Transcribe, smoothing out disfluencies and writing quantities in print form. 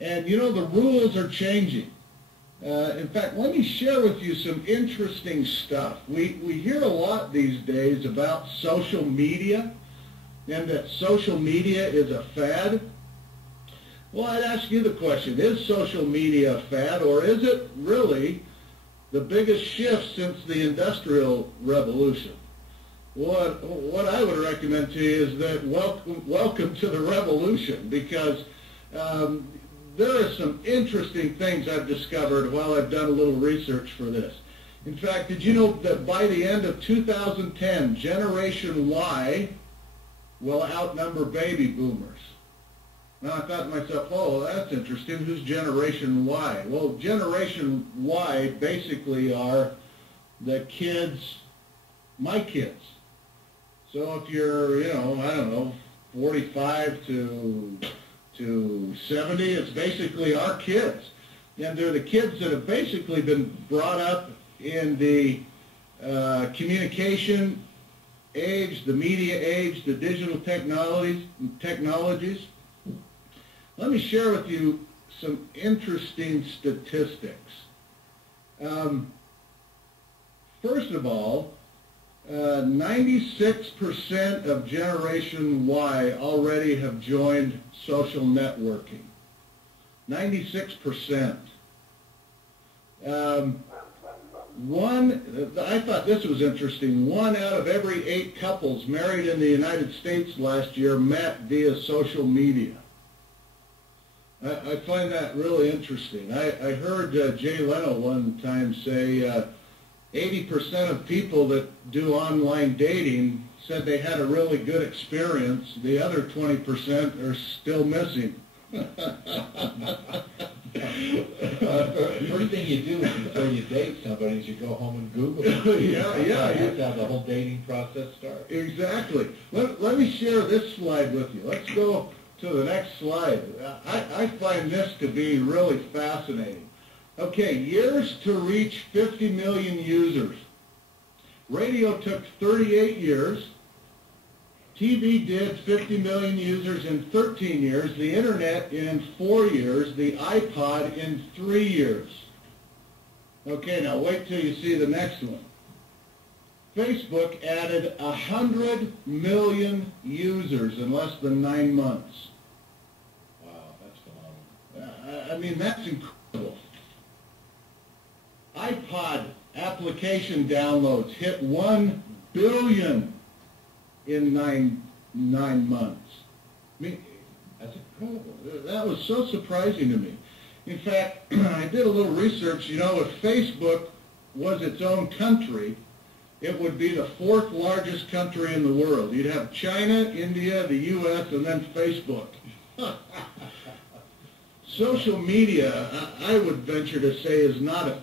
And you know, the rules are changing. In fact, let me share with you some interesting stuff. We hear a lot these days about social media and that social media is a fad. Well, I'd ask you the question, is social media a fad, or is it really the biggest shift since the Industrial Revolution? What I would recommend to you is that welcome to the revolution, because there are some interesting things I've discovered while I've done a little research for this. In fact, did you know that by the end of 2010, Generation Y will outnumber baby boomers? Now I thought to myself, oh, that's interesting. Who's Generation Y? Well, Generation Y basically are the kids, my kids. So if you're, you know, I don't know, 45 to 70, it's basically our kids. And they're the kids that have basically been brought up in the communication age, the media age, the digital technologies. Let me share with you some interesting statistics. First of all, 96% of Generation Y already have joined social networking. 96%. I thought this was interesting. 1 out of every 8 couples married in the United States last year met via social media. I find that really interesting. I heard Jay Leno one time say 80% of people that do online dating said they had a really good experience. The other 20% are still missing. First thing you do before you date somebody is you go home and Google it. Yeah. That's how the whole dating process starts. Exactly. Let me share this slide with you. Let's go to the next slide. I find this to be really fascinating. Okay, years to reach 50 million users. Radio took 38 years. TV did 50 million users in 13 years. The Internet in 4 years. The iPod in 3 years. Okay, now wait till you see the next one. Facebook added 100 million users in less than 9 months. Wow, that's phenomenal. I mean, that's incredible. iPod application downloads hit 1 billion in nine months. I mean, That's incredible. that was so surprising to me. In fact, I did a little research. You know, if Facebook was its own country, it would be the 4th largest country in the world. You'd have China, India, the U.S., and then Facebook. Social media, I would venture to say, is not a